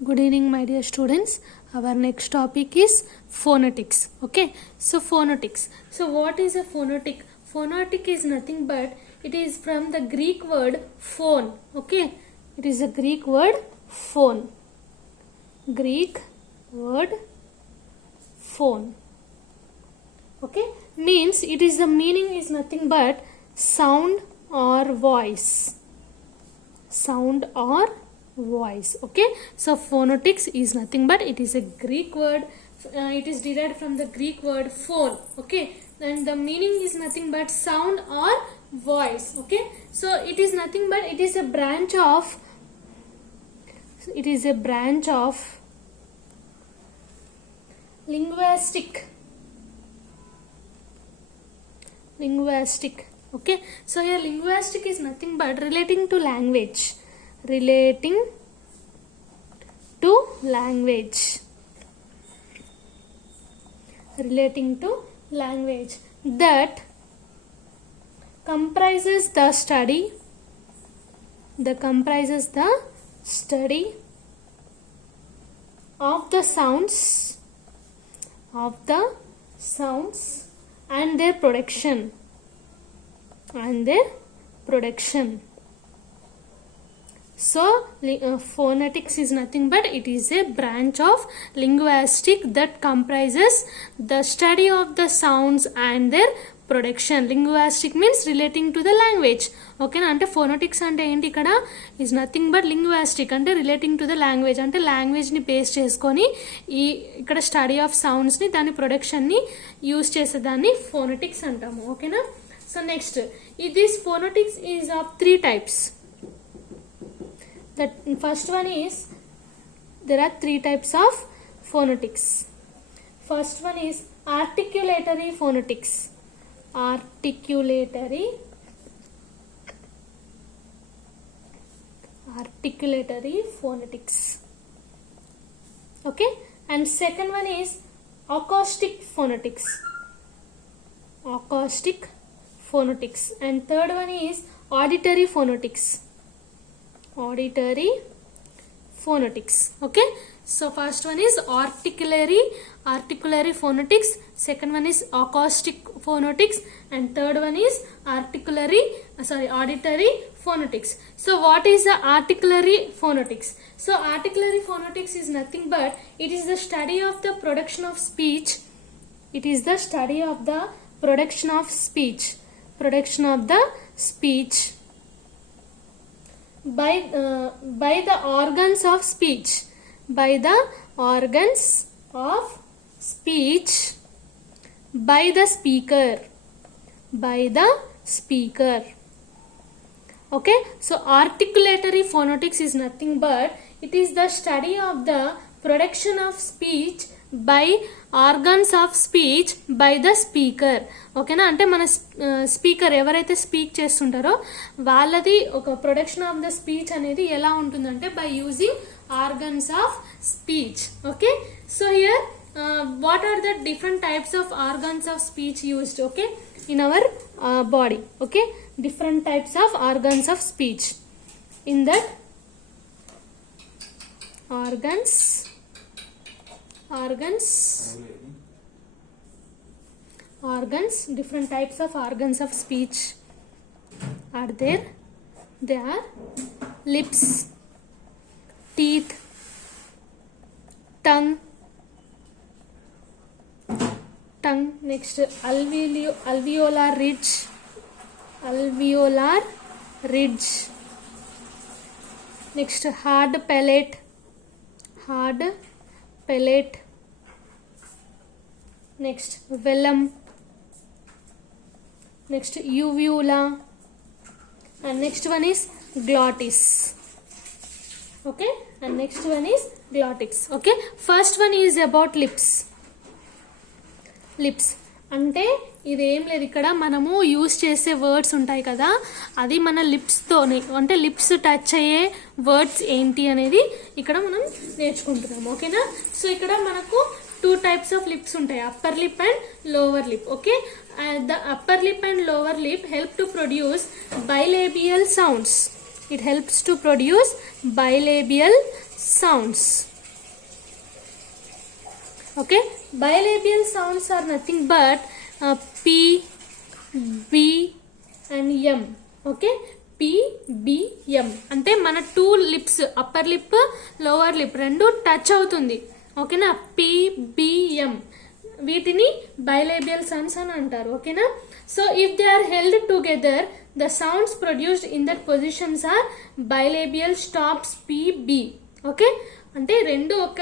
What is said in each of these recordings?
Good evening, my dear students. Our next topic is phonetics. Okay, so phonetics. So, what is a phonetic? Phonetic is nothing but it is from the Greek word phone. Okay, it is a Greek word phone. Greek word phone. Okay, means it is the meaning is nothing but sound or voice. Sound or voice. Okay, so phonetics is nothing but it is a Greek word. It is derived from the Greek word phone. Okay, and the meaning is nothing but sound or voice. Okay, so it is nothing but it is a branch of linguistic. Okay, so here linguistic is nothing but relating to language that comprises the study of the sounds and their production. So phonetics is nothing but it is a branch of linguistic that comprises the study of the sounds and their production. Linguistic means relating to the language. Okay, ante phonetics ante enti ikkada is nothing but linguistic ante relating to the language ante language ni base cheskoni ee ikkada study of sounds ni dani production ni use chesedanni phonetics antamu. Okay na. So next, this phonetics is of three types. The first one is, there are three types of phonetics. First one is articulatory phonetics. Articulatory phonetics. Okay, and second one is acoustic phonetics. And third one is auditory phonetics. Okay, so first one is articulatory phonetics, second one is acoustic phonetics, and third one is auditory phonetics. So what is the articulatory phonetics? So articulatory phonetics is nothing but it is the study of the production of speech. By the organs of speech, by the speaker. Okay, so articulatory phonetics is nothing but it is the study of the production of speech by organs of speech by the speaker. ఓకేనా, అంటే మన స్పీకర్ ఎవరైతే స్పీక్ చేస్తుంటారో వాళ్ళది ఒక production of the speech అనేది ఎలా ఉంటుందంటే by using organs of speech. Okay, so here what are the different types of organs of speech used, okay, in our body. Okay, different types of organs of speech. In that organs, different types of organs of speech are there. They are lips, teeth, tongue. Next, alveolar ridge. Next, hard palate. Next, velum. Next, uvula, and next one is glottis. Okay, and next one is glottis. Okay, first one is about lips. అంటే ఇదేం లేదు, ఇక్కడ మనము యూస్ చేసే వర్డ్స్ ఉంటాయి కదా, అది మన లిప్స్తోనే అంటే లిప్స్ టచ్ అయ్యే వర్డ్స్ ఏంటి అనేది ఇక్కడ మనం నేర్చుకుంటున్నాము. ఓకేనా, సో ఇక్కడ మనకు two types of lips ఉంటాయి, upper lip and lower lip. Okay, the upper lip and lower lip help to produce bilabial sounds. It helps to produce bilabial sounds. Okay, bilabial sounds are nothing but P, B and M. Okay, P, B, M అంటే మన two lips upper lip lower lip రెండు టచ్ అవుతుంది. ఓకేనా, P, B, M వీటిని bilabial sounds అని అంటారు. ఓకేనా, so if they are held together the sounds produced in that positions are bilabial stops P, B. Okay, అంటే రెండు ఒక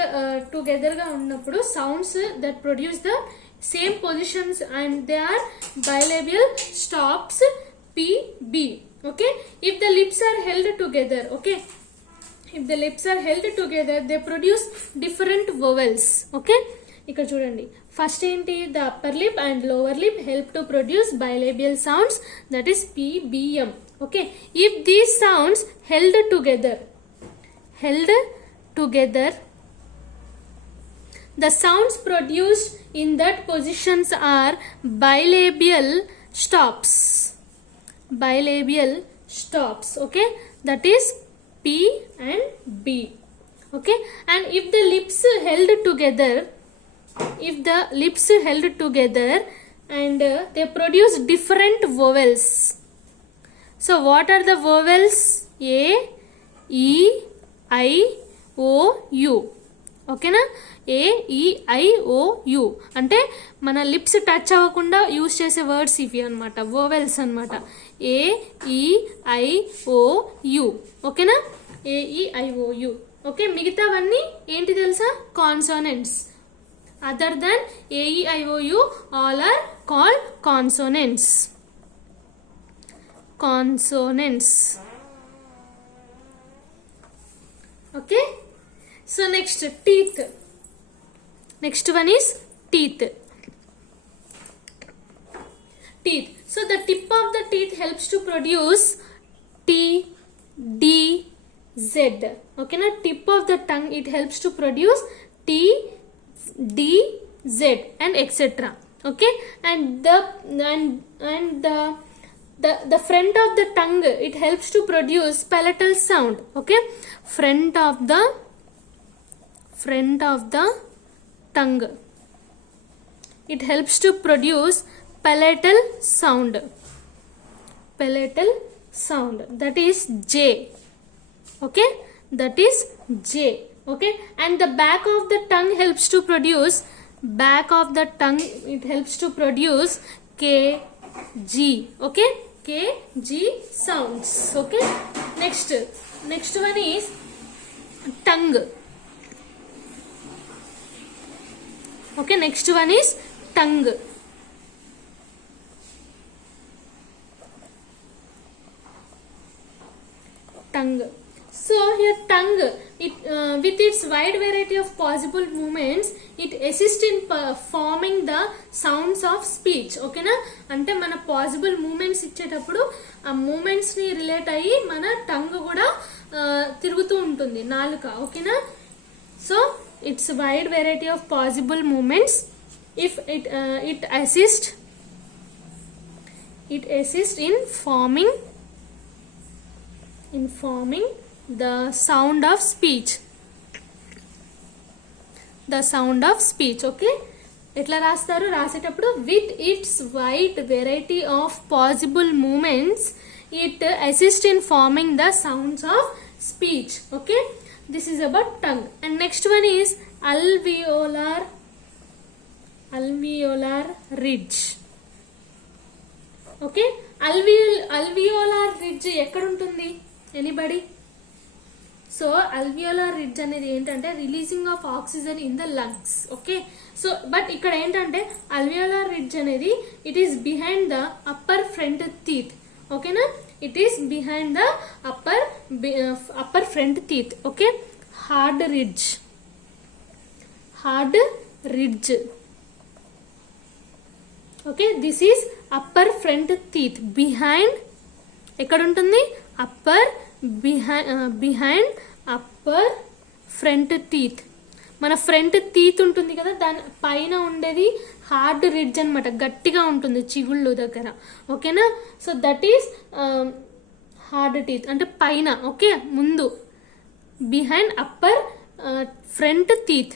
టుగెదర్గా ఉన్నప్పుడు sounds that produce the same positions and they are bilabial stops P, B. Okay, if the lips are held together, okay, if the lips are held together they produce different vowels. Okay, ఇక్కడ చూడండి, ఫస్ట్ ఏంటి, the upper lip and lower lip help to produce bilabial sounds, that is P, B, M. Okay, if these sounds held together, the sounds produced in that positions are bilabial stops. Okay, that is P and B. Okay, and if the lips held together, and they produce different vowels. So what are the vowels? A, E, I, O, U. ఓకేనా, A, E, I, O, U అంటే మన lips touch అవ్వకుండా యూజ్ చేసే వర్డ్స్ ఇవి అనమాట, వోవెల్స్ అనమాట. A, E, I, O, U. ఓకేనా, A, E, I, O, U. Okay, మిగతావన్నీ ఏంటి తెలుసా, consonants. Other than A, E, I, O, U all are called consonants. Okay, so next, teeth. Next one is teeth. So the tip of the teeth helps to produce T, D, Z. Okay, na, tip of the tongue, it helps to produce T, D, Z and etc. Okay, and the front of the tongue, it helps to produce palatal sound. Okay, front of the tongue, it helps to produce palatal sound, that is J. Okay, that is J. Okay, and the back of the tongue helps to produce K, G. Okay, K, G sounds. Okay, next one is tongue. Okay, next one is tongue. So here tongue, it with its wide variety of possible movements, it assists in forming the sounds of speech. Okay na, అంటే మన possible moments ఇచ్చేటప్పుడు ఆ మూమెంట్స్ ని రిలేట్ అయ్యి మన టంగ్ కూడా తిరుగుతూ ఉంటుంది, నాలుక. ఓకేనా, so it's wide variety of possible movements. If it assists in forming the sound of speech. Okay, ఎట్లా రాస్తారు, రాసేటప్పుడు with its wide variety of possible movements it assist in forming the sounds of speech. Okay, this is about tongue. And next one is alveolar ridge. ఓకే, alveolar ridge ఎక్కడ ఉంటుంది, anybody? So alveolar ridge అనేది ఏంటంటే releasing of oxygen in the lungs. Okay, so but ఇక్కడ ఏంటంటే alveolar ridge అనేది it is behind the upper front teeth. ఓకేనా, it is behind the upper front teeth. Okay, hard ridge. Okay, this is upper front teeth. Behind ఎక్కడ ఉంటుంది, behind upper front teeth. మన front teeth ఉంటుంది కదా, దాని పైన ఉండేది హార్డ్ రిడ్జ్ అనమాట, గట్టిగా ఉంటుంది చిగుళ్ళు దగ్గర. ఓకేనా, so that is hard teeth అంటే పైన. ఓకే, ముందు బిహైండ్ అప్పర్ ఫ్రంట్ టీత్,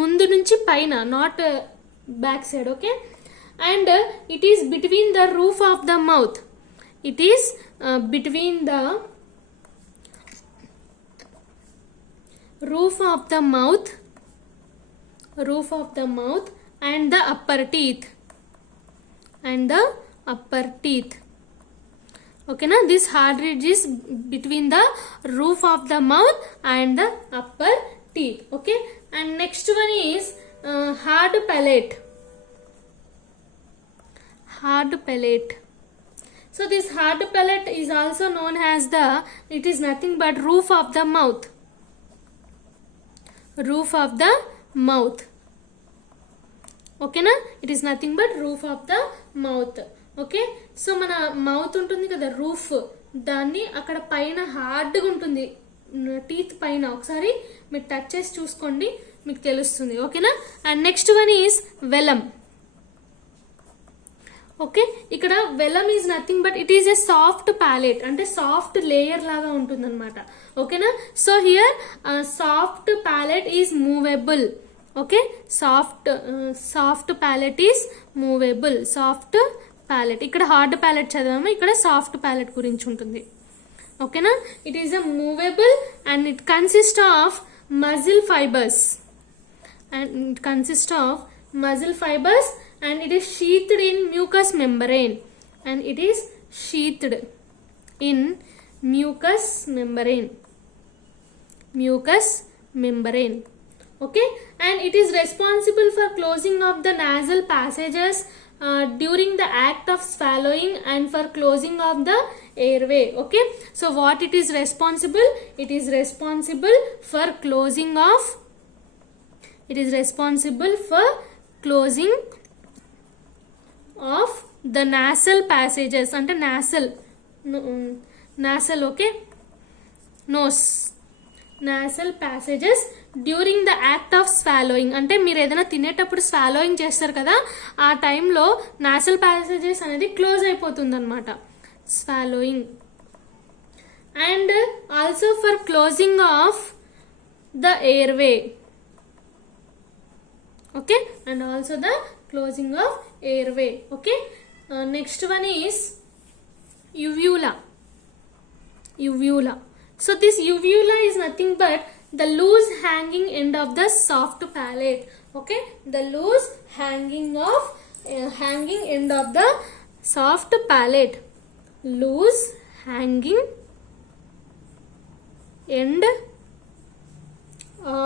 ముందు నుంచి పైన, not back side. Okay, and it is between the roof of the mouth. It is between the roof of the mouth and the upper teeth, okay na. This hard ridge is between the roof of the mouth and the upper teeth. Okay, and next one is hard palate. So this hard palate is also known as it is nothing but roof of the mouth. Okay na, it is nothing but roof of the mouth. Okay, so మన మౌత్ ఉంటుంది కదా, రూఫ్, దాన్ని అక్కడ పైన హార్డ్గా ఉంటుంది టీత్ పైన. ఒకసారి మీరు టచ్ చేసి చూసుకోండి, మీకు తెలుస్తుంది. ఓకేనా. And next one is velum. Okay, ఇక్కడ velum is nothing but it is a soft palate, అంటే సాఫ్ట్ లేయర్ లాగా ఉంటుంది అనమాట. ఓకేనా. So here soft palate is movable. Okay, soft palate is movable. Soft palate, ఇక్కడ హార్డ్ ప్యాలెట్ చదివాము, ఇక్కడ soft palate గురించి ఉంటుంది. ఓకేనా. It is a movable and it consist of muscle fibres and it is sheathed in mucous membrane. Okay, and it is responsible for closing of the nasal passages during the act of swallowing and for closing of the airway. Okay, so what it is responsible? It is responsible for closing of the nasal passages, అంటే nasal okay, nose, nasal passages during the act of swallowing. అంటే మీరు ఏదైనా తినేటప్పుడు స్వాలోయింగ్ చేస్తారు కదా, ఆ టైంలో nasal passages అనేది క్లోజ్ అయిపోతుంది అనమాట, swallowing. And also for closing of the airway. Okay, and also the closing of airway. Okay, next one is uvula. So this uvula is nothing but the loose hanging end of the soft palate. Okay, the loose hanging end of the soft palate. Loose hanging end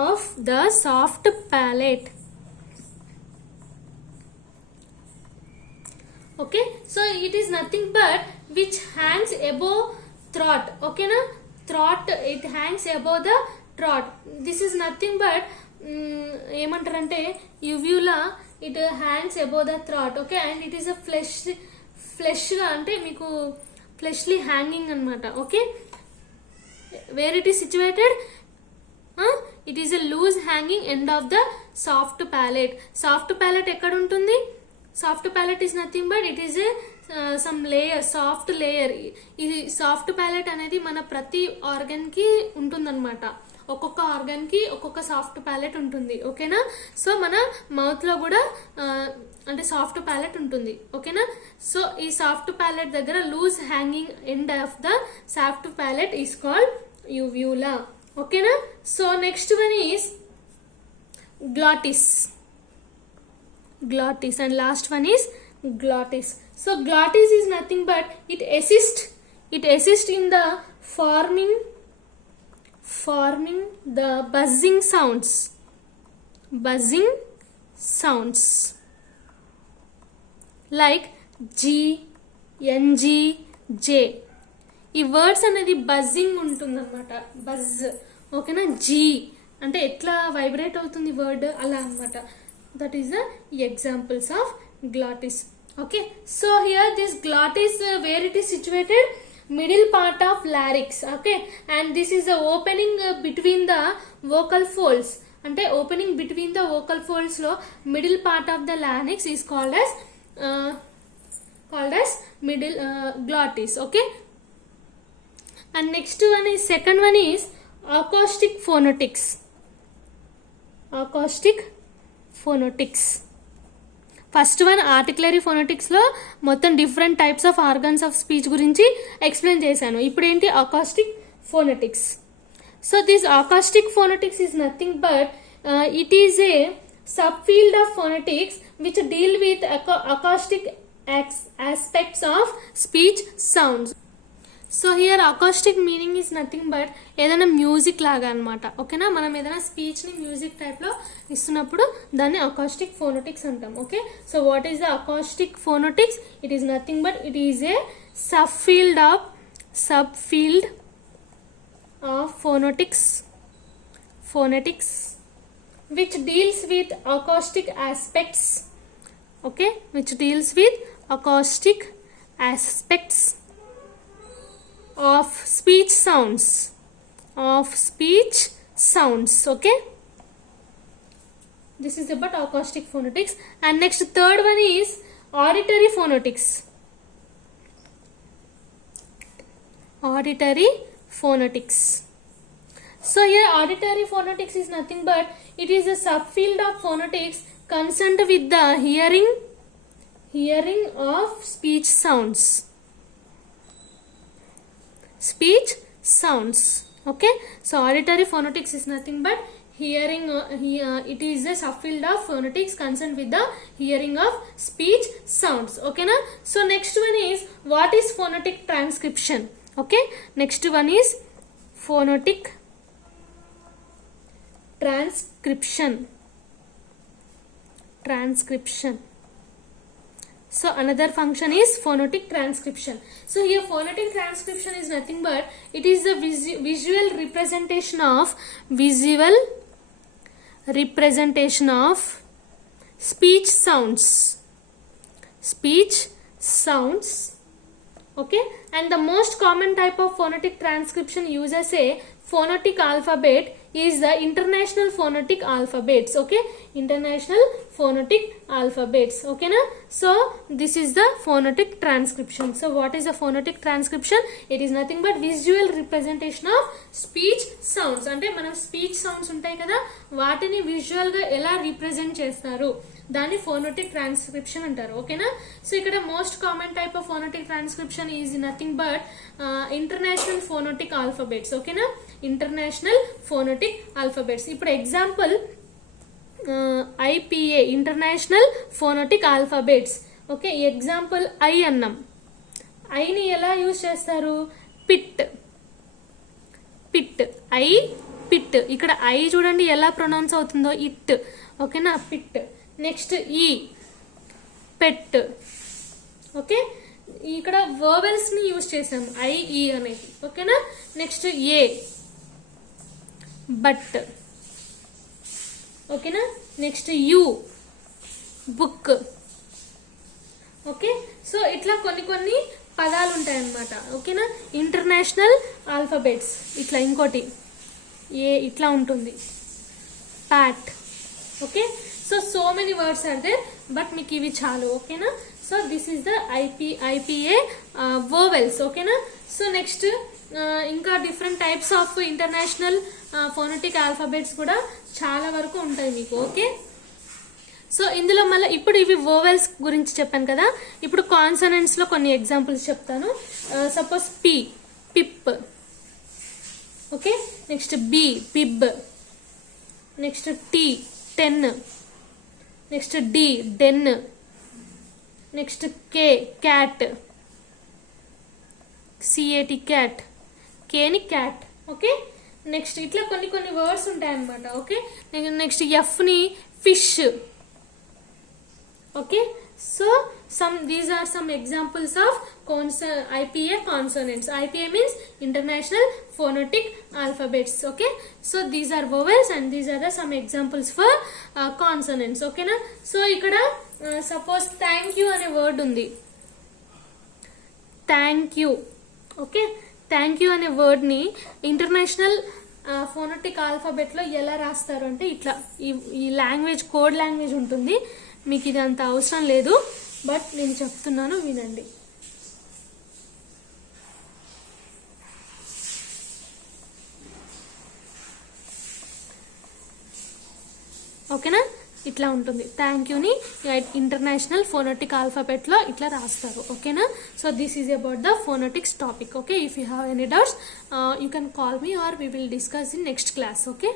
of the soft palate. Okay, so it is nothing but which hangs above throat. Okay na, throat, it hangs above the throat. This is nothing but ఏమంటారంటే uvula, it hangs above the throat. Okay, and it is a flesh గా, అంటే మీకు fleshly hanging అన్నమాట. Okay, where it is situated? It is a loose hanging end of the soft palate. Soft palate ఎక్కడ ఉంటుంది? Soft palate is nothing but it is some layer, soft layer. ఇది soft palate అనేది మన ప్రతి ఆర్గన్ కి ఉంటుందన్నమాట. ఒక్కొక్క ఆర్గన్ కి ఒక్కొక్క సాఫ్ట్ ప్యాలెట్ ఉంటుంది. ఓకేనా. సో మన మౌత్ లో కూడా అంటే సాఫ్ట్ ప్యాలెట్ ఉంటుంది. ఓకేనా. సో ఈ సాఫ్ట్ ప్యాలెట్ దగ్గర loose hanging end of the soft palate is called uvula. ఓకేనా. So next one is glottis and last one is glottis. So glottis is nothing but it assists in the forming the buzzing sounds like G, N, G, J. ఈ వర్డ్స్ అనేది బజ్జింగ్ ఉంటుంది అనమాట, బజ్. ఓకేనా. జీ అంటే ఎట్లా వైబ్రేట్ అవుతుంది వర్డ్, అలా అనమాట. That is the examples of glottis. Okay, so here this glottis, where it is situated? Middle part of larynx. Okay, and this is the opening between the vocal folds. Ante opening between the vocal folds lo middle part of the larynx is called as middle glottis. Okay, and next one is second one is acoustic phonetics. Acoustic phonetics. First one articulatory ఫోనెటిక్స్లో మొత్తం different types of organs of speech గురించి explain చేశాను. ఇప్పుడు ఏంటి acoustic phonetics. So this acoustic phonetics is nothing but it is a subfield of phonetics which deal with acoustic aspects of speech sounds. So here acoustic meaning is nothing but ఏదైనా మ్యూజిక్ లాగా అనమాట. ఓకేనా, మనం ఏదైనా స్పీచ్ని మ్యూజిక్ టైప్లో ఇస్తున్నప్పుడు దాన్ని అకాస్టిక్ ఫోనెటిక్స్ అంటాం. Okay, so what is the acoustic phonetics? It is nothing but it is a subfield of phonetics which deals with acoustic aspects. Okay, which deals with acoustic aspects of speech sounds. Okay, this is about acoustic phonetics. And next, third one is auditory phonetics. So here auditory phonetics is nothing but it is a subfield of phonetics concerned with the hearing of speech sounds. Okay, so auditory phonetics is nothing but hearing. It is a subfield of phonetics concerned with the hearing of speech sounds. Okay na? So next one is what is phonetic transcription. Okay, next one is phonetic transcription. So another function is phonetic transcription. So here phonetic transcription is nothing but it is the visual representation of speech sounds. Okay, and the most common type of phonetic transcription uses a phonetic alphabet is the international phonetic alphabets. Okay, international phonetic alphabets. Okay na? So this is the phonetic transcription. So what is the phonetic transcription? It is nothing but visual representation of speech sounds. అంటే మనం speech sounds ఉంటాయి కదా, వాటిని విజువల్ గా ఎలా రిప్రజెంట్ చేస్తారు దాన్ని ఫోనోటిక్ ట్రాన్స్క్రిప్షన్ అంటారు. ఓకేనా, సో ఇక్కడ most common type of phonetic transcription is nothing but international phonetic alphabets. ఓకేనా, ఇంటర్నేషనల్ ఫోనోటిక్ ఆల్ఫాబెట్స్. ఇప్పుడు example IPA international phonetic alphabets. Okay, example I అన్నాం. ఐని ఎలా యూజ్ చేస్తారు? Pit I pit. ఇక్కడ ఐ చూడండి ఎలా ప్రొనౌన్స్ అవుతుందో, ఇట్. ఓకేనా, పిట్. నెక్స్ట్ ఈ పెట్. ఓకే, ఇక్కడ వర్బల్స్ ని యూజ్ చేసాము ఐ ఈ అనేది. ఓకేనా, నెక్స్ట్ ఏ బట్. ఓకేనా, next you book. Okay, so ఇట్లా కొన్ని పదాలు ఉంటాయన్నమాట. ఓకేనా, ఇంటర్నేషనల్ ఆల్ఫాబెట్స్. ఇట్లా ఇంకోటి ఏ ఇట్లా ఉంటుంది, pat. Okay, so many words are there, but మీకు ఇవి చాలు. ఓకేనా, so this is the IPA vowels. ఓకేనా, సో నెక్స్ట్ ఇంకా different types of international phonetic alphabets కూడా చాలా వరకు ఉంటాయి మీకు. ఓకే, సో ఇందులో మళ్ళీ ఇప్పుడు ఇవి వోవెల్స్ గురించి చెప్పాను కదా, ఇప్పుడు కాన్సనెంట్స్ లో కొన్ని ఎగ్జాంపుల్స్ చెప్తాను. Suppose P pip. Okay, next B bib. Next T ten. Next D den. Next K cat, C A T cat, కేని క్యాట్. ఓకే, నెక్స్ట్ ఇట్లా కొన్ని వర్డ్స్ ఉంటాయి అన్నమాట. ఓకే, నెక్స్ట్ ఎఫ్ ని fish. Okay, so these are some examples of IPA consonants. IPA means International Phonetic Alphabets. Okay, so these are vowels and these are some examples for consonants. Okay na, so ikkada suppose thank you ane word undi. Thank you. Okay, thank you ane word ni international phonetic alphabet లో ఎలా రాస్తారు అంటే ఇట్లా ఈ language code language ఉంటుంది. మీకు ఇది అంత అవసరం లేదు, బట్ నేను చెప్తున్నాను వినండి. ఓకేనా, ఇట్లా ఉంటుంది. థ్యాంక్ యూని ఇంటర్నేషనల్ ఫోనెటిక్ ఆల్ఫాబెట్లో ఇట్లా రాస్తారు. ఓకేనా, so this is about the phonetics topic. Okay, if you have any doubts you can call me or we will discuss in next class. Okay.